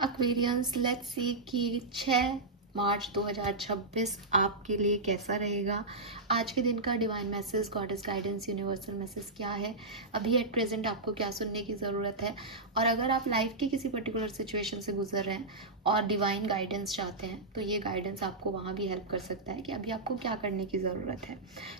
Aquarians, let's see कि 6 March 2026 आपके लिए कैसा रहेगा। आज के दिन का divine message, goddess guidance, universal message क्या है, अभी एट प्रेजेंट आपको क्या सुनने की ज़रूरत है। और अगर आप लाइफ की किसी पर्टिकुलर सिचुएशन से गुजर रहे हैं और डिवाइन गाइडेंस चाहते हैं तो ये गाइडेंस आपको वहाँ भी हेल्प कर सकता है कि अभी आपको क्या करने की ज़रूरत है।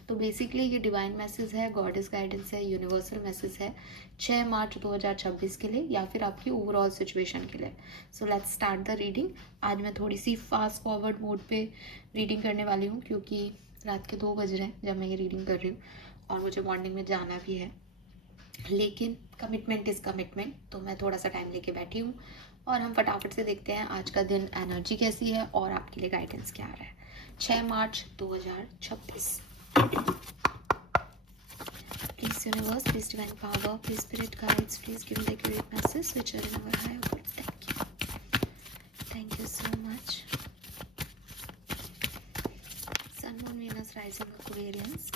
तो बेसिकली ये डिवाइन मैसेज है, गॉडेस गाइडेंस है, यूनिवर्सल मैसेज है 6 मार्च 2026 के लिए या फिर आपकी ओवरऑल सिचुएशन के लिए। So let's start the reading. आज मैं थोड़ी सी फास्ट फॉरवर्ड मोड पे रीडिंग करने वाली हूँ क्योंकि रात के 2 बज रहे हैं जब मैं ये रीडिंग कर रही हूँ और मुझे मॉर्निंग में जाना भी है, लेकिन कमिटमेंट इज़ कमिटमेंट। तो मैं थोड़ा सा टाइम लेके बैठी हूँ और हम फटाफट से देखते हैं आज का दिन एनर्जी कैसी है और आपके लिए गाइडेंस क्या आ रहा है। 6 March 2026। Please universe, please divine power, please spirit guides, please give me the accurate message which are in our higher good. Thank you. Thank you so much. Sun, Moon, Venus, Rising, Aquarians.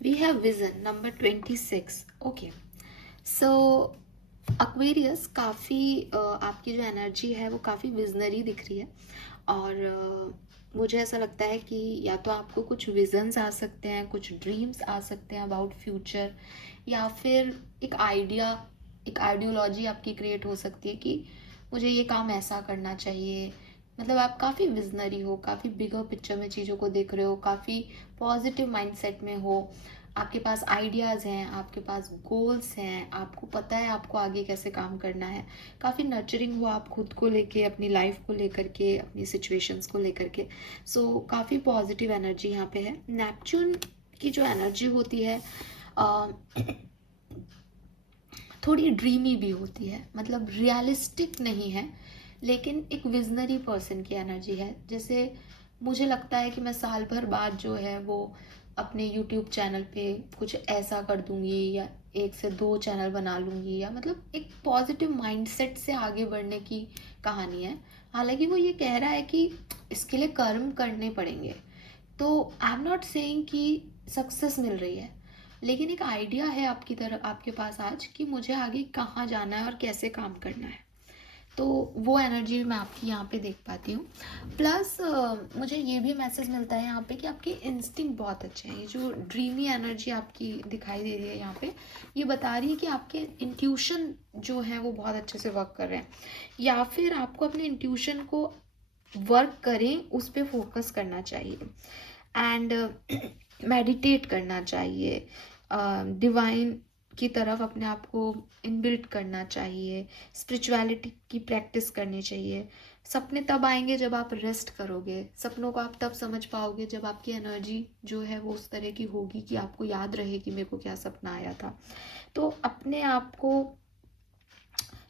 We have vision number 26. Okay. So Aquarius, काफ़ी आपकी जो energy है वो काफ़ी visionary दिख रही है और मुझे ऐसा लगता है कि या तो आपको कुछ विजन्स आ सकते हैं, कुछ ड्रीम्स आ सकते हैं अबाउट फ्यूचर, या फिर एक आइडियोलॉजी आपकी क्रिएट हो सकती है कि मुझे ये काम ऐसा करना चाहिए। मतलब आप काफ़ी विजनरी हो, काफ़ी बिगर पिक्चर में चीज़ों को देख रहे हो, काफ़ी पॉजिटिव माइंडसेट में हो, आपके पास आइडियाज़ हैं, आपके पास गोल्स हैं, आपको पता है आपको आगे कैसे काम करना है। काफ़ी नर्चरिंग हो आप खुद को लेके, अपनी लाइफ को लेकर के, अपनी सिचुएशंस को लेकर के। सो काफ़ी पॉजिटिव एनर्जी यहाँ पे है। नेपच्यून की जो एनर्जी होती है थोड़ी ड्रीमी भी होती है, मतलब रियलिस्टिक नहीं है, लेकिन एक विजनरी पर्सन की एनर्जी है। जैसे मुझे लगता है कि मैं साल भर बाद जो है वो अपने यूट्यूब चैनल पे कुछ ऐसा कर दूंगी या 1 से 2 चैनल बना लूँगी, या मतलब एक पॉजिटिव माइंडसेट से आगे बढ़ने की कहानी है। हालांकि वो ये कह रहा है कि इसके लिए कर्म करने पड़ेंगे, तो आई एम नॉट सेइंग कि सक्सेस मिल रही है, लेकिन एक आइडिया है आपकी तरफ, आपके पास आज कि मुझे आगे कहाँ जाना है और कैसे काम करना है। तो वो एनर्जी मैं आपकी यहाँ पे देख पाती हूँ। प्लस मुझे ये भी मैसेज मिलता है यहाँ पे कि आपके इंस्टिंक्ट बहुत अच्छे हैं। ये जो ड्रीमी एनर्जी आपकी दिखाई दे रही है यहाँ पे, ये बता रही है कि आपके इंट्यूशन जो है वो बहुत अच्छे से वर्क कर रहे हैं, या फिर आपको अपने इंट्यूशन को वर्क करें उस पर फोकस करना चाहिए एंड मेडिटेट करना चाहिए, डिवाइन की तरफ अपने आप को इनबिल्ट करना चाहिए, स्पिरिचुअलिटी की प्रैक्टिस करनी चाहिए। सपने तब आएंगे जब आप रेस्ट करोगे, सपनों को आप तब समझ पाओगे जब आपकी एनर्जी जो है वो उस तरह की होगी कि आपको याद रहे कि मेरे को क्या सपना आया था। तो अपने आप को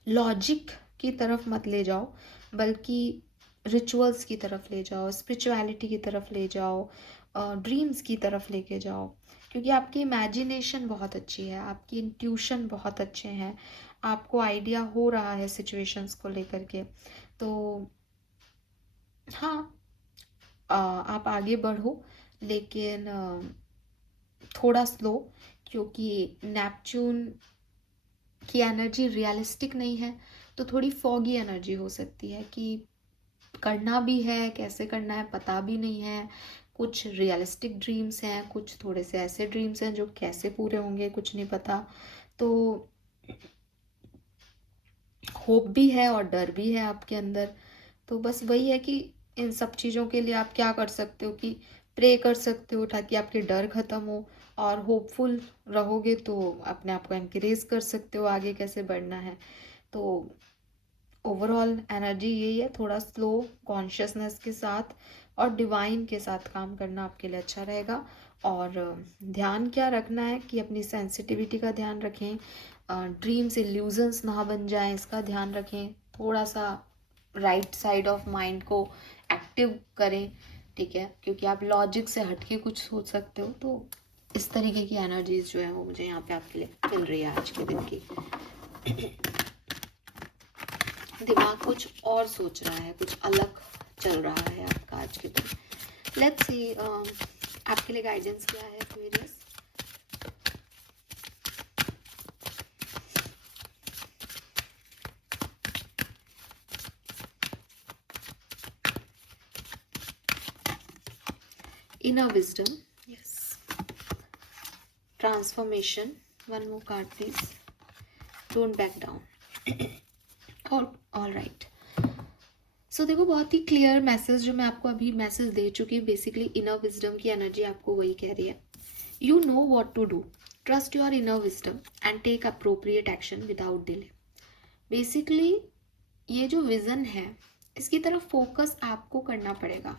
लॉजिक की तरफ मत ले जाओ, बल्कि रिचुअल्स की तरफ ले जाओ, स्पिरिचुअलिटी की तरफ ले जाओ, ड्रीम्स की तरफ लेके जाओ, क्योंकि आपकी इमेजिनेशन बहुत अच्छी है, आपकी इंट्यूशन बहुत अच्छे हैं, आपको आइडिया हो रहा है सिचुएशंस को लेकर के। तो हाँ, आप आगे बढ़ो, लेकिन थोड़ा स्लो, क्योंकि नेपच्यून की एनर्जी रियलिस्टिक नहीं है, तो थोड़ी फॉगी एनर्जी हो सकती है कि करना भी है, कैसे करना है पता भी नहीं है। कुछ रियलिस्टिक ड्रीम्स हैं, कुछ थोड़े से ऐसे ड्रीम्स हैं जो कैसे पूरे होंगे कुछ नहीं पता। तो होप भी है और डर भी है आपके अंदर। तो बस वही है कि इन सब चीज़ों के लिए आप क्या कर सकते हो कि प्रे कर सकते हो ताकि आपके डर ख़त्म हो, और होपफुल रहोगे तो अपने आप को एनकरेज कर सकते हो आगे कैसे बढ़ना है। तो ओवरऑल एनर्जी यही है, थोड़ा स्लो, कॉन्शियसनेस के साथ और डिवाइन के साथ काम करना आपके लिए अच्छा रहेगा। और ध्यान क्या रखना है कि अपनी सेंसिटिविटी का ध्यान रखें, ड्रीम्स इल्यूजन्स ना बन जाएं इसका ध्यान रखें, थोड़ा सा राइट साइड ऑफ माइंड को एक्टिव करें, ठीक है, क्योंकि आप लॉजिक से हटके कुछ सोच सकते हो। तो इस तरीके की एनर्जीज जो है वो मुझे यहाँ पे आपके लिए मिल रही है आज के दिन की। दिमाग कुछ और सोच रहा है, कुछ अलग चल रहा है आपका आज लेट्स सी आपके लिए गाइडेंस क्या है Aquarius. Inner wisdom, yes. Transformation, one more card please. Don't back down. All right. So देखो बहुत ही क्लियर मैसेज जो मैं आपको अभी मैसेज दे चुकी हूँ, बेसिकली इनर विजडम की एनर्जी आपको वही कह रही है। You know what to do, trust your inner wisdom and take appropriate action without delay. Basically ये जो विजन है इसकी तरफ फोकस आपको करना पड़ेगा।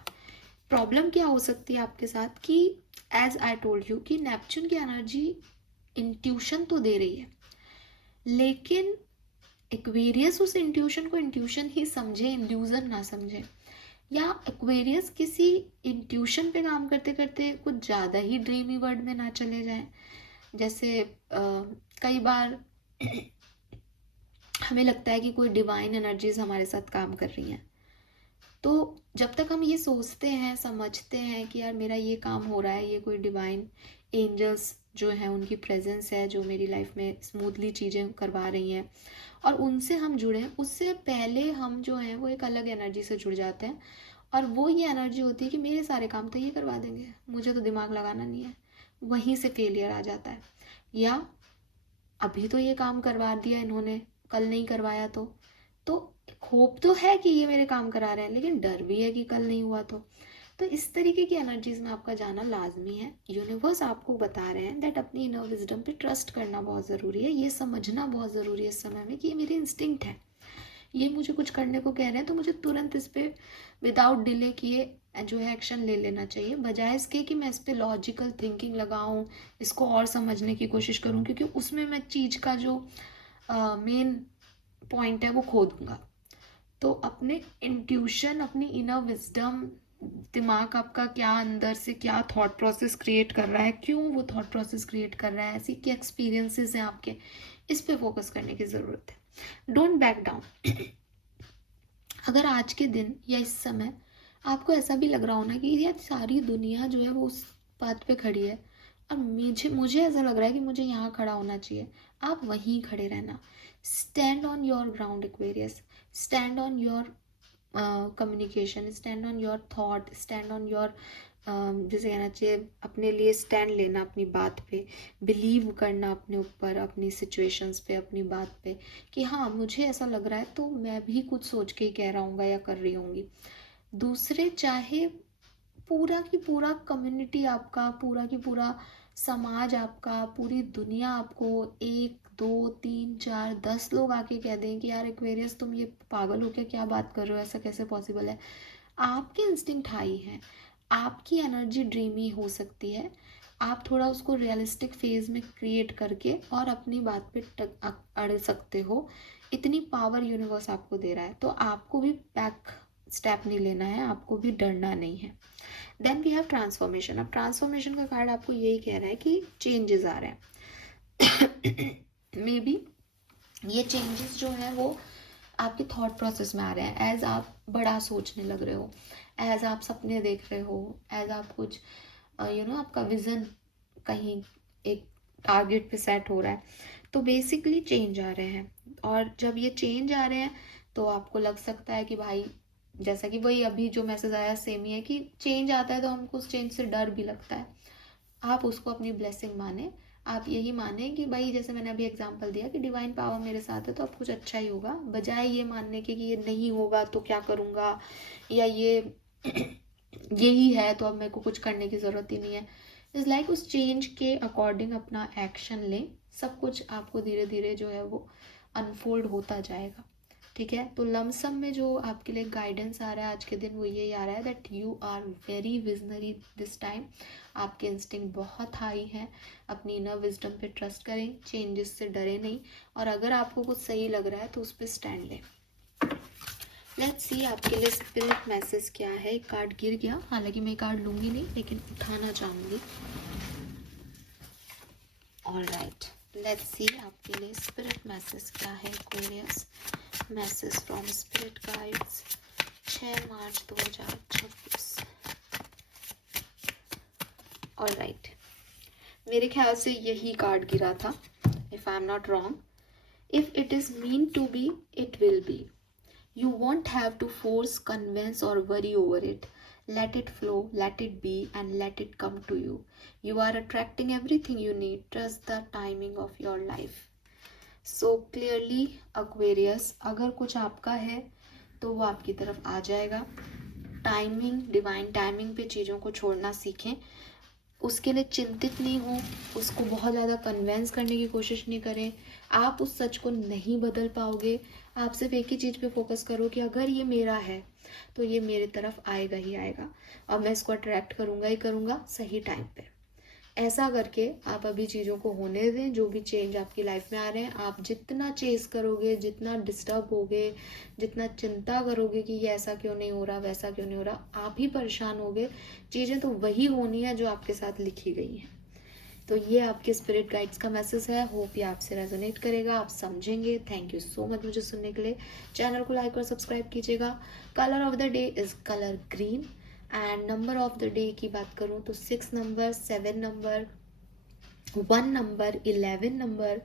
प्रॉब्लम क्या हो सकती है आपके साथ कि एज आई टोल्ड यू कि नेपच्यून की एनर्जी इंट्यूशन तो दे रही है, लेकिन एक्वेरियस उस इंट्यूशन को इंट्यूशन ही समझे, इल्यूजन ना समझे, या एक्वेरियस किसी इंट्यूशन पे काम करते करते कुछ ज़्यादा ही ड्रीमी वर्ल्ड में ना चले जाएं। जैसे कई बार हमें लगता है कि कोई डिवाइन एनर्जीज हमारे साथ काम कर रही हैं, तो जब तक हम ये सोचते हैं, समझते हैं कि यार मेरा ये काम हो रहा है, ये कोई डिवाइन एंजल्स जो हैं उनकी प्रेजेंस है जो मेरी लाइफ में स्मूथली चीज़ें करवा रही हैं और उनसे हम जुड़े हैं, उससे पहले हम जो हैं वो एक अलग एनर्जी से जुड़ जाते हैं और वो ये एनर्जी होती है कि मेरे सारे काम तो ये करवा देंगे, मुझे तो दिमाग लगाना नहीं है। वहीं से फेलियर आ जाता है। या अभी तो ये काम करवा दिया इन्होंने, कल नहीं करवाया तो होप तो है कि ये मेरे काम करा रहे हैं, लेकिन डर भी है कि कल नहीं हुआ तो इस तरीके की एनर्जीज में आपका जाना लाजमी है। यूनिवर्स आपको बता रहे हैं दैट अपनी इनर विजडम पे ट्रस्ट करना बहुत ज़रूरी है। ये समझना बहुत ज़रूरी है इस समय में कि ये मेरी इंस्टिंक्ट है, ये मुझे कुछ करने को कह रहे हैं तो मुझे तुरंत इस पर विदाउट डिले किए जो है एक्शन ले लेना चाहिए, बजाय इसके कि मैं इस पर लॉजिकल थिंकिंग लगाऊं, इसको और समझने की कोशिश करूं, क्योंकि उसमें मैं चीज़ का जो मेन पॉइंट है वो खो दूंगा। तो अपने इंट्यूशन, अपनी इनर विजडम, दिमाग आपका क्या अंदर से क्या थॉट प्रोसेस क्रिएट कर रहा है, क्यों वो थॉट प्रोसेस क्रिएट कर रहा है, ऐसी क्या एक्सपीरियंसेस हैं आपके, इस पे फोकस करने की ज़रूरत है। Don't back down. अगर आज के दिन या इस समय आपको ऐसा भी लग रहा हो ना कि यार सारी दुनिया जो है वो उस बात पे खड़ी है और मुझे ऐसा लग रहा है कि मुझे यहाँ खड़ा होना चाहिए, आप वहीं खड़े रहना। Stand on your ground Aquarius, stand on your communication, stand on your thought, stand on your जैसे कहना चाहिए अपने लिए स्टैंड लेना, अपनी बात पे बिलीव करना, अपने ऊपर, अपनी सिचुएशंस पे, अपनी बात पे कि हाँ मुझे ऐसा लग रहा है तो मैं भी कुछ सोच के ही कह रहा हूँगा या कर रही होंगी। दूसरे चाहे पूरा की पूरा कम्युनिटी आपका, पूरा की पूरा समाज आपका, पूरी दुनिया आपको 1 2 3 4 10 लोग आके कह दें कि यार एक्वेरियस तुम ये पागल हो क्या बात कर रहे हो, ऐसा कैसे पॉसिबल है, आपके इंस्टिंक्ट हाई हैं, आपकी एनर्जी ड्रीमी हो सकती है। आप थोड़ा उसको रियलिस्टिक फेज में क्रिएट करके और अपनी बात पे अड़ सकते हो। इतनी पावर यूनिवर्स आपको दे रहा है, तो आपको भी बैक स्टेप नहीं लेना है, आपको भी डरना नहीं है। Then we have transformation. अब ट्रांसफॉर्मेशन का कार्ड आपको यही कह रहा है कि चेंजेस आ रहे हैं। मे बी ये चेंजेस जो हैं वो आपके थॉट प्रोसेस में आ रहे हैं, एज आप बड़ा सोचने लग रहे हो, एज आप सपने देख रहे हो, एज आप कुछ आपका विजन कहीं एक टारगेट पे सेट हो रहा है, तो बेसिकली चेंज आ रहे हैं। और जब ये चेंज आ रहे हैं तो आपको लग सकता है कि भाई, जैसा कि वही अभी जो मैसेज आया सेम ही है कि चेंज आता है तो हमको उस चेंज से डर भी लगता है। आप उसको अपनी ब्लेसिंग माने, आप यही माने कि भाई जैसे मैंने अभी एग्जांपल दिया कि डिवाइन पावर मेरे साथ है तो अब कुछ अच्छा ही होगा, बजाय ये मानने के कि ये नहीं होगा तो क्या करूँगा, या ये यही है तो अब मेरे को कुछ करने की ज़रूरत ही नहीं है। इस लाइक उस चेंज के अकॉर्डिंग अपना एक्शन लें, सब कुछ आपको धीरे धीरे जो है वो अनफोल्ड होता जाएगा। ठीक है, तो लमसम में जो आपके लिए गाइडेंस आ रहा है आज के दिन वो यही आ रहा है that you are very visionary this time. आपके इंस्टिंक्ट बहुत हाई हैं, अपनी इनर विजडम पे ट्रस्ट करें, चेंजेस से डरे नहीं, और अगर आपको कुछ सही लग रहा है तो उस पर स्टैंड लें। लेट्स सी आपके लिए स्पिरिट मैसेज क्या है। एक कार्ड गिर गया, हालांकि मैं कार्ड लूंगी नहीं लेकिन उठाना चाहूँगी। ऑलराइट, लेट्स सी आपके लिए स्पिरिट मैसेज क्या है Aquarius. Message from spirit guides 6 March 2026। All right, मेरे ख्याल से यही कार्ड गिरा था, if I am not wrong. If it is mean to be, it will be. You won't have to force, convince, or worry over it. Let it flow, let it be, and let it come to you. You are attracting everything you need. Trust the timing of your life. So clearly, Aquarius, अगर कुछ आपका है तो वो आपकी तरफ आ जाएगा. Timing, divine timing पे चीज़ों को छोड़ना सीखें. उसके लिए चिंतित नहीं हो, उसको बहुत ज़्यादा कन्वेंस करने की कोशिश नहीं करें. आप उस सच को नहीं बदल पाओगे. आप सिर्फ एक ही चीज़ पे फोकस करो कि अगर ये मेरा है तो ये मेरे तरफ आएगा ही आएगा, और मैं इसको अट्रैक्ट करूँगा ही करूँगा सही टाइम पे. ऐसा करके आप अभी चीज़ों को होने दें. जो भी चेंज आपकी लाइफ में आ रहे हैं, आप जितना चेस करोगे, जितना डिस्टर्ब होगे, जितना चिंता करोगे कि ये ऐसा क्यों नहीं हो रहा, वैसा क्यों नहीं हो रहा, आप ही परेशान होगे. चीज़ें तो वही होनी है जो आपके साथ लिखी गई हैं. तो ये आपके स्पिरिट गाइड्स का मैसेज है. होप ये आपसे रेजोनेट करेगा, आप समझेंगे. थैंक यू सो मच मुझे सुनने के लिए. चैनल को लाइक और सब्सक्राइब कीजिएगा. Colour of the day is colour green. And number of the day की बात करूँ तो 6 number, 7 number, 1 number, 11 number,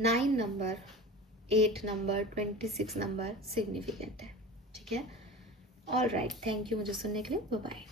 9 number, 8 number, 26 number significant है. ठीक है, ऑल राइट. थैंक यू मुझे सुनने के लिए. Bye bye.